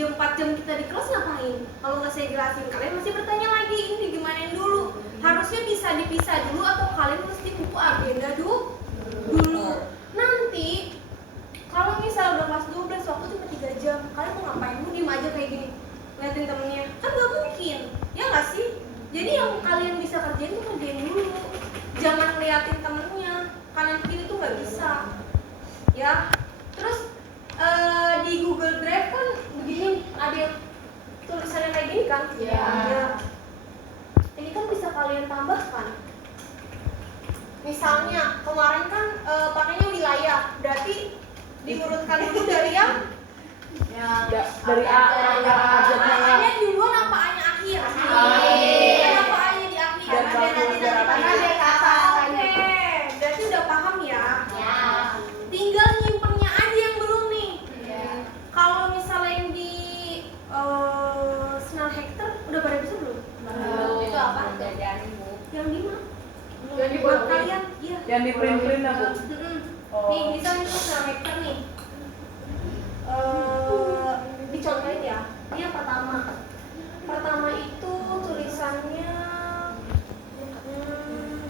jam 4 jam kita di kelas ngapain? Kalau nggak saya jelasin, kalian masih bertanya lagi, ini gimanain dulu? Harusnya bisa dipisah dulu atau kalian mesti buku agenda dulu. Nanti kalau misal udah kelas 12 waktu cuma 3 jam, kalian mau ngapain? Mau diem aja kayak gini ngeliatin temennya? Kan gak mungkin, ya nggak sih? Jadi yang kalian bisa kerjain tuh kerjain dulu, jangan ngeliatin temennya, kanan kiri tuh nggak bisa ya. Terus di Google Drive kan begini, ada yang tulisannya kayak gini kan? Ya. Ini kan bisa kalian tambahkan. Misalnya kemarin kan pakainya wilayah, berarti diurutkan dulu dari yang dari A A-nya duluan apa A-nya akhir? Kenapa A-nya di akhir? Karena dia kata. Oke, berarti udah paham ya? Tinggal nyimpennya aja yang belum nih. Kalau misalnya yang di Snell Hector udah pada bisa belum? Itu apa? Yang di mana? Yang Buat kalian, iya. yang di print aku. Nih, misalnya itu Snell Hector nih. Dicontohin ya. Ini yang pertama. Pertama itu tulisannya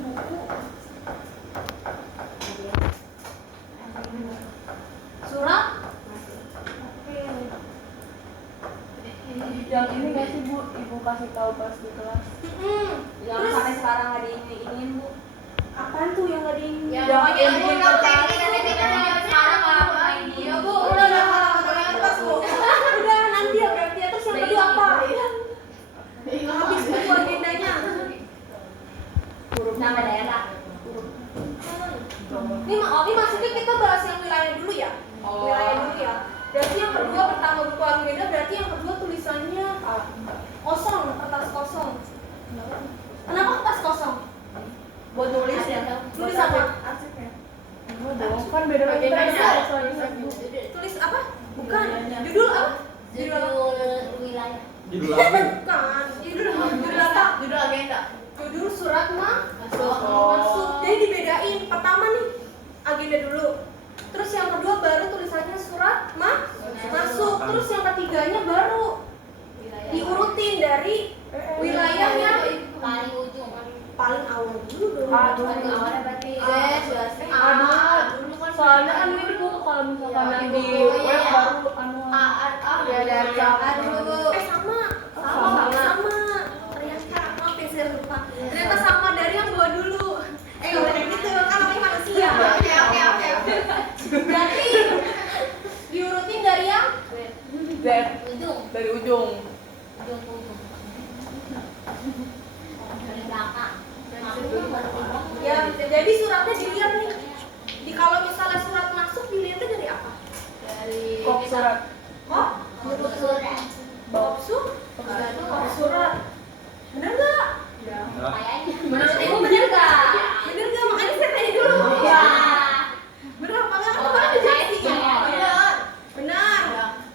buku surat. Oke. Yang ini nggak sih Bu, Ibu kasih tahu pas di kelas? Yang sampai sekarang nggak diiniin Bu. Apaan tuh yang nggak di? Ya, Yang pokoknya yang Bu bikin nggak kertas. sekarang apa ini? Ya Bu, Udah kertas Bu. Udah nanti ya berarti ya. Terus yang kedua apa? Habis buku agendanya. Nama daerah. Ini maksudnya kita bahas yang wilayah dulu ya. Wilayah dulu ya. Berarti yang kedua pertama buku agenda, berarti yang kedua tulisannya kosong, kertas kosong. Kenapa kertas kosong? Buat nulis ya? Tulis apa? Arsipnya. Enggak dong, kan beda lagi. Tulis apa? Bukan. Judul apa? Judul wilayah. Judul lagu. Bukan. Judul apa? Judul agenda. Judul surat masuk. Oh. Jadi dibedain. Pertama nih agenda dulu. Terus yang kedua baru tulisannya surat masuk. Terus yang ketiganya baru diurutin dari wilayahnya Paling ujung. paling awal dulu dong. Paling awalnya berarti Dulu kan soalnya kan ini Bu kalau misalkan yang di web baru anu sama. Ternyata maaf ya saya lupa. Ternyata sama dari yang gua dulu. Nggak boleh gitu kan namanya manusia. Oke. Berarti diurutin dari yang Z dari ujung. Dari belakang. ya. Jadi suratnya dilihat nih. Di kalau misalnya surat masuk dilihatnya dari apa? Dari Kok surat. Kok? surat. Kok surat. Bener nggak? Kayaknya. Menurut ibu bener nggak? Bener nggak? Makanya saya tanya dulu. Ya. Bener apa nggak? Kan kemarin udah jadi. Bener. Benar.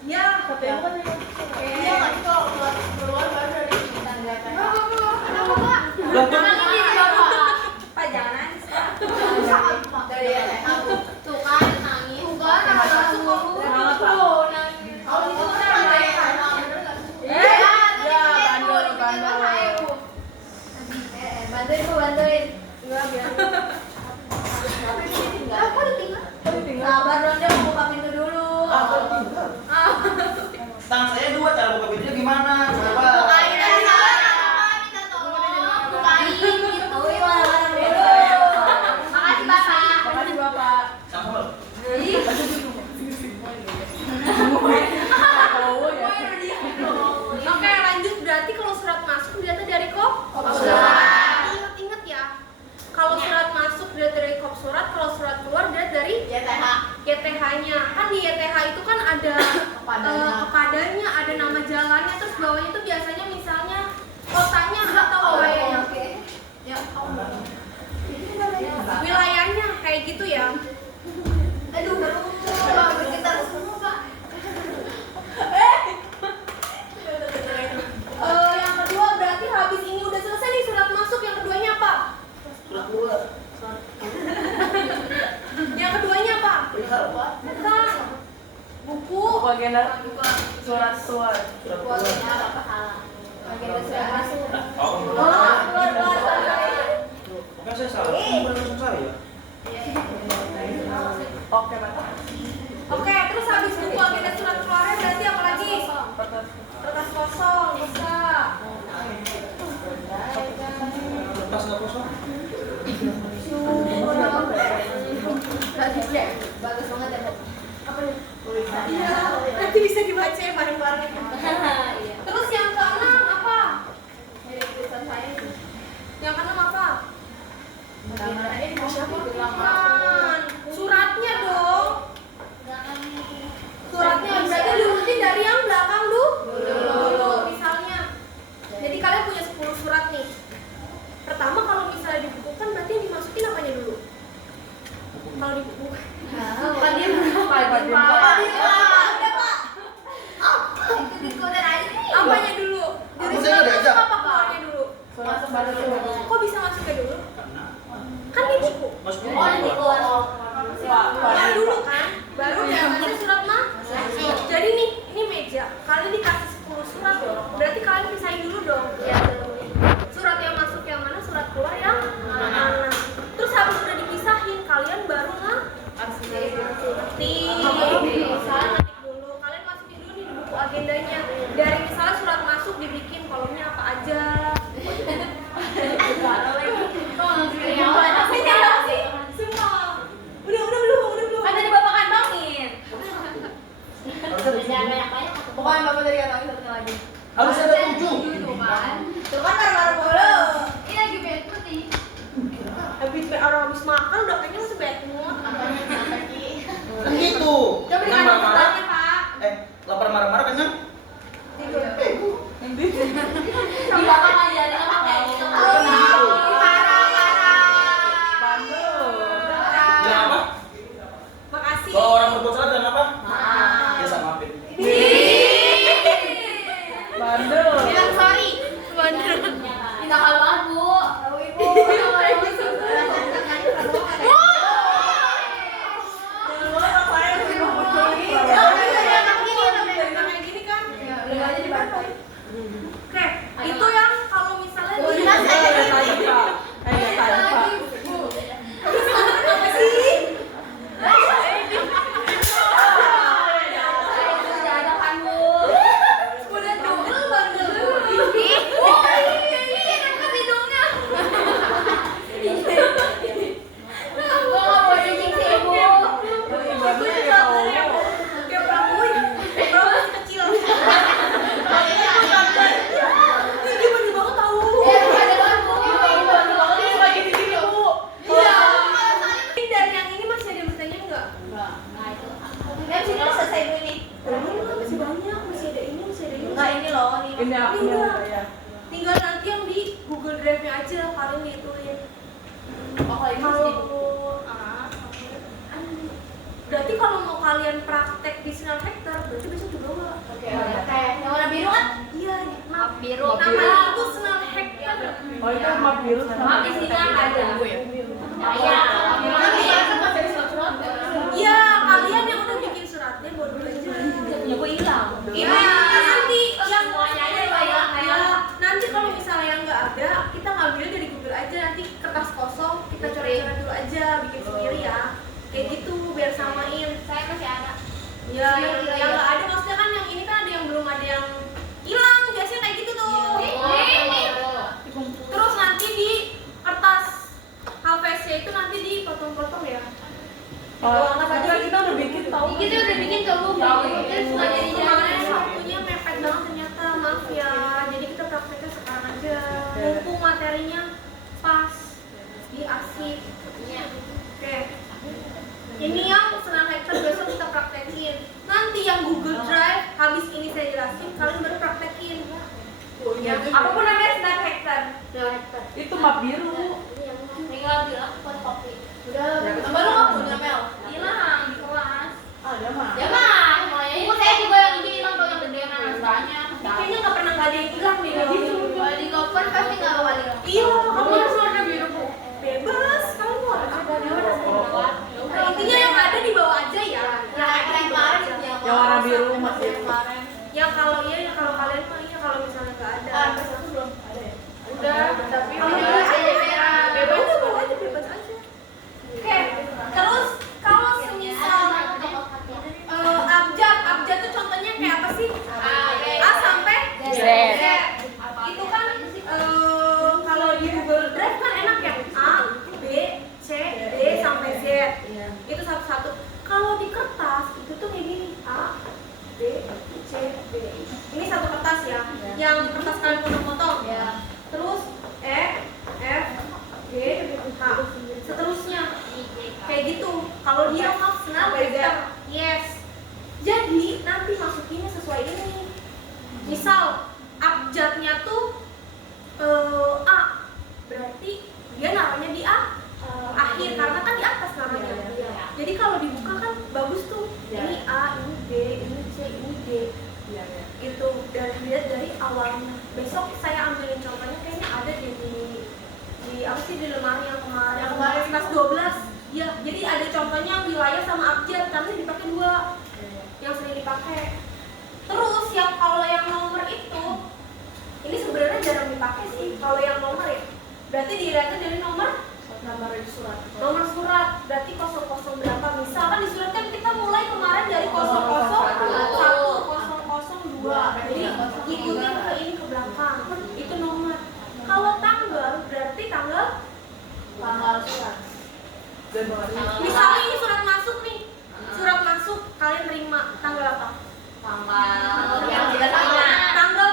Ya. Tapi aku kan Iya. Keluar baru dari kita lihat. Kenapa Pak? Nangis di Bapak. Pak jangan nangis Pak. Dari aku. Tuh kan nangis. Tuh kan masuk kok. Nangis. Kalau di situ kan ada yang bantuin. Enggak biar. Aku ditinggal. Sabar dong dia mau buka pintu dulu. Tangan saya dua, cara buka pintunya gimana? Coba. Bukain dari sana. Minta tolong. Bukain gitu. Makasih Bapak. makasih Bapak. Sambal. Oke lanjut, berarti kalau surat masuk dilihatnya dari kop surat. Ingat ya, kalau surat masuk dilihat dari kop surat, kalau surat keluar dilihat dari YTH-nya. Kan di YTH itu kan ada kepadanya, ada nama jalannya, terus bawahnya itu biasanya misalnya kotanya atau wilayahnya. Ya, wilayahnya kayak gitu ya. Aduh, bergetar semua Pak. Yang kedua berarti habis ini udah selesai nih surat masuk. Yang keduanya apa? Surat keluar. Yang keduanya apa? Perihal. Bukan. buku agenda surat. Agenda surat masuk. Kan saya salah. Bukan langsung saya. Oke, mantap. Oke, terus habis buku agenda surat keluarnya berarti apa lagi? Kertas kosong bisa. Kertas nggak kosong. Bagus banget ya, Bu. Apa nih? Iya, nanti bisa dibaca ya bareng-bareng. Iya. Terus yang keenam apa? Mirip tulisan saya itu. Yang keenam apa? Siapa? Bukan. Suratnya dong. Suratnya berarti diurutin dari yang belakang dulu. Misalnya. Jadi kalian punya 10 surat nih. Pertama kalau misalnya dibukukan berarti yang dimasukin apanya dulu? Kalau dibukukan. Bukan dia berapa? Itu dikoder aja nih. Apanya dulu? Dari Aku surat saya masuk diajak. apa keluarnya dulu? Masuk pada dulu. Kok bisa masuknya dulu? Karena Kan di buku. Mas Budi Oh, di keluar. Yang dulu kan, baru dikasih surat masuk. Jadi nih, ini meja. Kalian dikasih 10 surat dong. Berarti kalian pisahin dulu dong. Surat yang masuk yang mana, surat keluar yang mana. Terus habis udah dipisahin, kalian baru ngetik dulu. Kalian masukin dulu nih di buku agendanya. Dari misalnya surat masuk dibikin kolomnya apa aja. Semua. Udah belum. Kan tadi Bapak kantongin. Harusnya ada Banyak-banyak. Pokoknya Bapak dari kantongin satunya lagi. Harus ada 7. Tuh kan baru-baru mulu. Ini lagi bed putih. Habis makan udah kayaknya masih bad mood. Kan gitu. Coba Kan dikasih marah-marah. suratnya, Pak. Lapar marah-marah kan? Di Bapak ngajarin apa kayak gitu. Bilang apa? Makasih. Kalau orang berbuat salah bilang apa? Maaf. Ya sama maafin. Bandel. Bilang sorry. Minta kalau banget, Bu. Kayak gini kan? Oke, itu yang kalau misalnya di apa sih? Udah dulu bandel dulu. Kayak Prabowo ya? Prabowo masih kecil. Ini banyak banget tahu. Iya. Ini dari yang ini masih ada yang bertanya nggak? Selesai dulu nih. Masih banyak, masih ada ini, masih ada ini. Enggak ini loh, Ini aku ya. Tinggal nanti yang di Google Drive-nya aja kalian dihitungin. Berarti kalau mau kalian praktek di Snell Hector, berarti besok juga nggak? Yang warna biru kan? Iya, map Biru. namanya itu Snell Hector. Oh, itu map biru sama. Map di sini kan ada. Iya. Iya, kalian yang udah bikin suratnya buat dulu aja. Ya gue hilang. Iya, nanti yang Semuanya aja ya, ya, kayak nanti kalau misalnya yang nggak ada, kita ngambil dari Google aja. Nanti kertas kosong kita coret-coret dulu aja, bikin sendiri ya. Kayak gitu biar samain. saya masih ada. Ya, yang nggak ada maksudnya kan yang ini kan ada yang belum ada yang hilang. Biasanya kayak gitu tuh. Terus nanti di kertas HVC itu nanti dipotong-potong ya. Oh, kita udah bikin tahu. Kita udah bikin ke Bu. Terus nggak jadi Kemarin jadi. waktunya mepet banget ternyata, maaf ya. Jadi kita prakteknya sekarang aja. Mumpung materinya pas di arsip. Oke. Ini yang Snell Hector besok kita praktekin. Nanti yang Google Drive habis ini saya jelasin, kalian baru praktekin. Apapun namanya Snell Hector. Itu map biru. Tinggal bilang fotokopi. Tambah lu nggak punya Mel? Hilang di kelas. Ada mah. Ya mah, buku saya juga yang ini hilang tuh yang gede mana banyak. Kayaknya nggak pernah nggak ada yang hilang deh kayak gitu. Kalau di cover pasti nggak bakal hilang. Iya, kamu harus warna biru Bu. Bebas, kamu mau warna apa? Intinya yang ada dibawa aja ya. Yang ada dibawa aja. Yang awalnya. Besok saya ambilin contohnya, kayaknya ada di apa sih, di lemari yang kemarin. Yang kemarin kelas 12. Ya, jadi ada contohnya wilayah sama abjad, karena dipakai dua. Yang sering dipakai. Terus yang kalau yang nomor itu, ini sebenarnya jarang dipakai sih. Kalau yang nomor ya, berarti dilihatnya dari nomor surat. Nomor surat, berarti 00 berapa? Misalkan di surat kan kita mulai kemarin dari 001, 002. Jadi ikutin ke ini ke belakang. Itu nomor. Kalau tanggal berarti tanggal Surat. Misalnya ini surat masuk nih. Surat masuk kalian terima tanggal apa? Tanggal yang tidak sama. Tanggal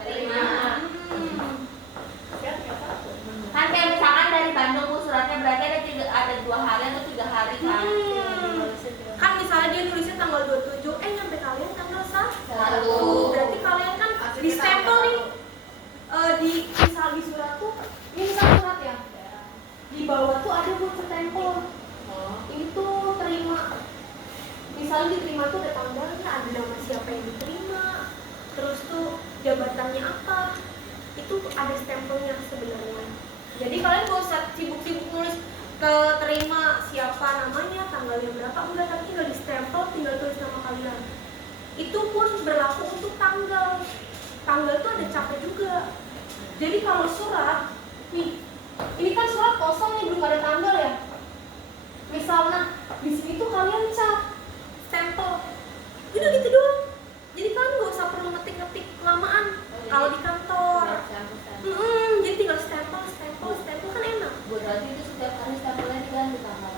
Terima. Hmm. Kan kayak misalkan dari Bandung Bu, suratnya berarti ada 2 hari atau 3 hari kan? Kan misalnya dia nulisnya tanggal 27, nyampe kalian tanggal 1. 1. Berarti kalian kan di stempel nih. Misal di surat tuh, ini misal surat ya. Di bawah tuh ada buat stempel. Ini tuh terima. Misalnya diterima tuh ada tanggalnya, ada nama siapa yang diterima. Terus tuh jabatannya apa. Itu ada stempelnya sebenarnya. Jadi kalian gak usah sibuk-sibuk nulis terima siapa namanya, tanggalnya berapa, enggak, tapi tinggal di stempel, tinggal tulis nama kalian. Itu pun berlaku untuk tanggal. Tanggal tuh ada capnya juga. Jadi kalau surat, nih, ini kan surat kosong nih, belum ada tanggal ya. Misalnya di sini tuh kalian cap stempel, udah gitu doang. Jadi kalian gak usah perlu ngetik-ngetik kelamaan kalau di kantor. Jadi tinggal stempel kan enak. Berarti itu setiap hari stempelnya diganti tanggal.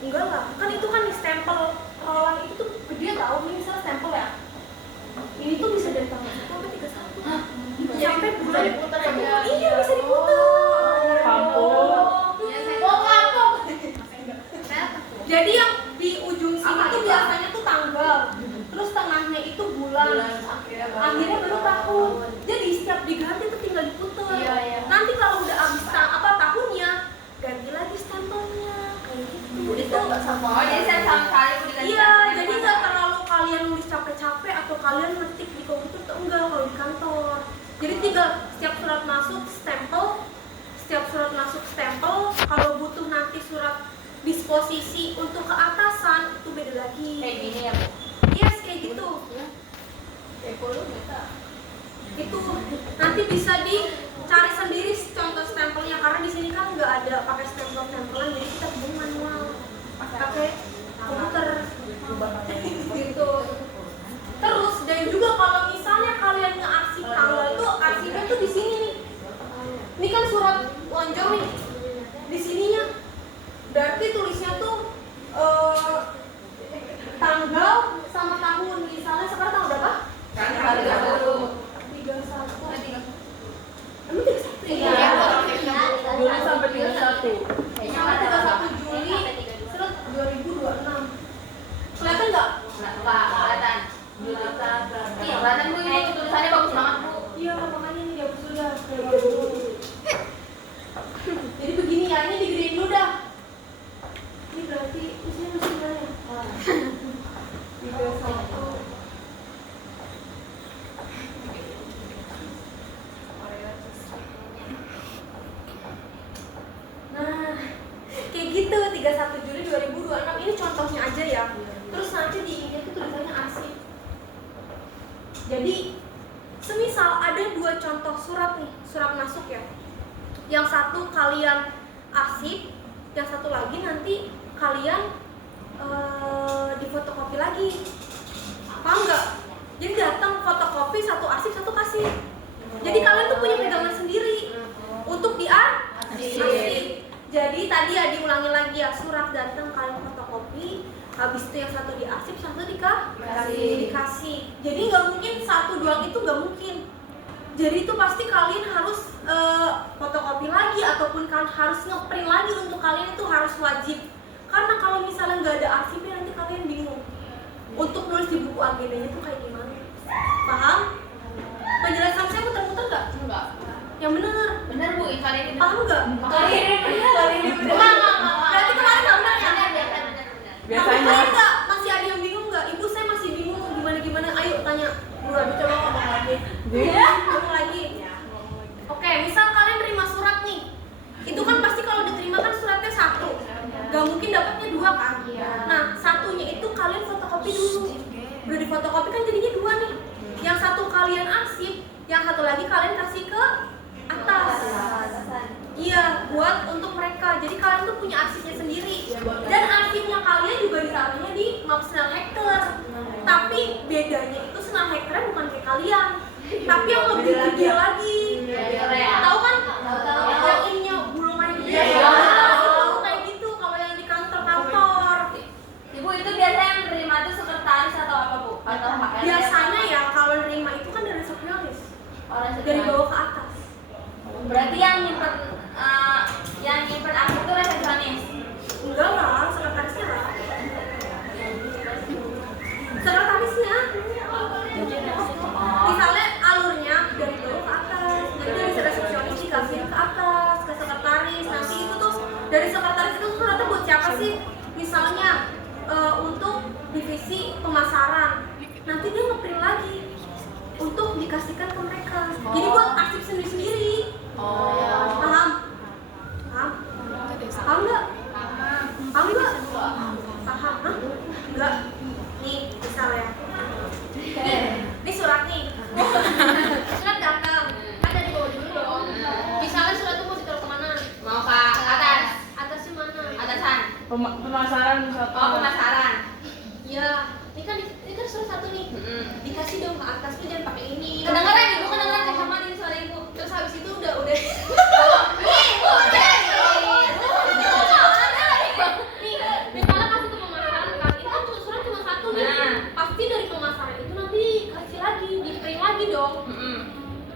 Enggak lah, kan itu kan di stempel rolan itu tuh gede tau. Ini misalnya stempel ya, ini tuh bisa dari tanggal 1 sampai 31 sampai bulan diputer ya? Iya, bisa diputer. Kampung. Kampung. Jadi yang di ujung sini tuh biasanya tuh tanggal, terus tengahnya itu bulan, akhirnya baru tahun. Jadi setiap diganti tuh tinggal diputer. Iya. Nanti kalau udah habis tahunnya, ganti lagi stempelnya kayak gitu. Itu Jadi saya sama sekali udah diganti. iya, jadi nggak terlalu kalian nulis capek-capek atau kalian ngetik di komputer tuh enggak kalau di kantor. Jadi tinggal setiap surat masuk stempel, kalau butuh nanti surat disposisi untuk ke atasan itu beda lagi. Kayak gini ya Bu? Yes, kayak gitu. Itu nanti bisa dicari sendiri contoh stempelnya, karena di sini kan nggak ada pakai stempelan, jadi kita bingung manual pakai komputer gitu. Terus dan juga kalau misalnya kalian ngearsip tanggal tuh arsipnya tuh di sini nih. Ini kan surat lonjong nih. Di sininya berarti tulisnya tuh tanggal sama tahun. Misalnya sekarang tanggal berapa? Tanggal 31. Emang 31 ya? Iya. Juli sampai 31. Misalnya 31 Juli surat 2026. Kelihatan nggak? Kelihatan. Iya, kelihatan Bu, ini tulisannya bagus banget Bu. Iya, makanya ini dia sudah. Jadi begini ya, ini digedein dulu dah. Ini berarti usia masih mana ya? 31. Nah, kayak gitu 31 Juli 2026 ini contohnya aja ya. Terus nanti di ininya tuh tulisannya arsip. Jadi semisal ada 2 contoh surat nih, surat masuk ya. Yang satu kalian arsip, yang satu lagi nanti kalian difotokopi lagi. Paham nggak? Jadi datang fotokopi, satu arsip, satu kasih. Jadi kalian tuh punya pegangan sendiri untuk diarsip. Jadi tadi ya diulangi lagi ya, surat datang kalian fotokopi, habis itu yang satu diarsip, satu dikasih. Jadi nggak mungkin satu doang, itu nggak mungkin. Jadi itu pasti kalian harus fotokopi lagi ataupun kalian harus ngeprint lagi, untuk kalian itu harus wajib. Karena kalau misalnya nggak ada arsipnya nanti kalian bingung untuk nulis di buku agendanya itu kayak gimana. Paham? Penjelasan saya muter-muter nggak? Enggak. Yang bener. Bener Bu, kali ini Paham nggak? Kali ini bener. Berarti kemarin nggak bener ya? Bener. Biasanya Nah, nggak? Masih ada yang bingung nggak? Ibu saya masih bingung gimana? Ayo tanya. Coba ngomong lagi. nggak mungkin dapatnya 2 kan. Iya. Nah satunya itu kalian fotokopi dulu, udah difotokopi kan jadinya 2 nih. Yang satu kalian arsip, yang satu lagi kalian kasih ke atas. Iya, buat untuk mereka. Jadi kalian tuh punya arsipnya sendiri. Dan arsipnya kalian juga ditaruhnya di Map Snail Hacker. Tapi bedanya itu Snail Hacker bukan kayak kalian, tapi yang lebih gede lagi. Tahu kan? Yang ininya bulungannya gede. Itu kayak gitu kalau yang di kantor-kantor. Ibu itu biasanya yang nerima itu sekretaris atau apa bu? Atau HRD? Biasanya ya kalau nerima itu kan dari resepsionis, Orang dari bawah ke atas. Berarti yang nyimpen akun itu resepsionis. Enggak lah, sekretarisnya lah. Sekretarisnya. Misalnya alurnya dari bawah ke atas, jadi dari resepsionis dikasih ke atas, ke sekretaris. Nanti itu tuh dari sekretaris itu tuh nanti buat siapa sih? Misalnya untuk divisi pemasaran, nanti dia ngeprint lagi untuk dikasihkan ke mereka. Jadi buat arsip sendiri-sendiri. Paham? Paham? Paham nggak? Paham nggak? Paham? Hah? Nggak? Nih, misalnya ini surat nih. Surat datang, kan dari bawah dulu dong. Misalnya surat itu mau ditaruh kemana? Mau ke atas? Atasnya mana? Atasan? Pemasaran satu. Oh pemasaran. Ya, ini kan surat satu nih. Dikasih dong ke atas tuh, jangan pakai ini. Kedengeran ibu, kedengeran kayak sama nih suara ibu. Terus habis itu udah nih, misalnya kasih ke pemasaran kan, itu kan surat cuma satu nih. Nah. Pasti dari pemasaran itu nanti kasih lagi, di print lagi dong.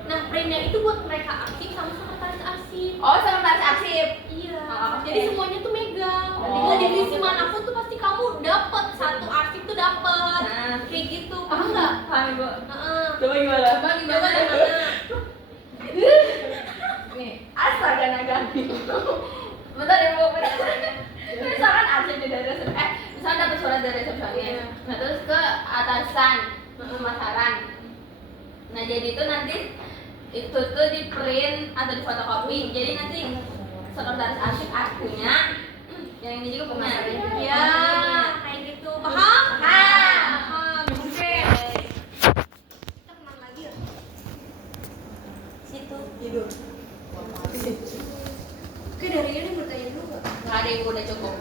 Nah, printnya itu buat mereka arsip sama sekretaris arsip. Oh sekretaris arsip. Iya. Oh, oke. Jadi semuanya tuh megang. Oh. Mau divisi manapun tuh pasti kamu dapet satu arsip tuh dapet. Nah. Kayak gitu. Paham nggak? Paham ibu. Heeh. Coba gimana? Coba gimana dari mana? Nih, astaga naga. Bentar ibu, bentar. Misalkan arsip dari resepsionis, misalnya dapat surat dari resepsionis, nah terus ke atasan pemasaran. Nah jadi itu nanti itu tuh di print atau di fotokopi. Jadi nanti sekretaris arsip artinya yang ini juga punya. Ya, kayak gitu. Paham? Paham. Oke. Kita kemana lagi ya? Situ. Tidur. Oke, dari ini bertanya dulu nggak? Nggak ada ibu udah cukup.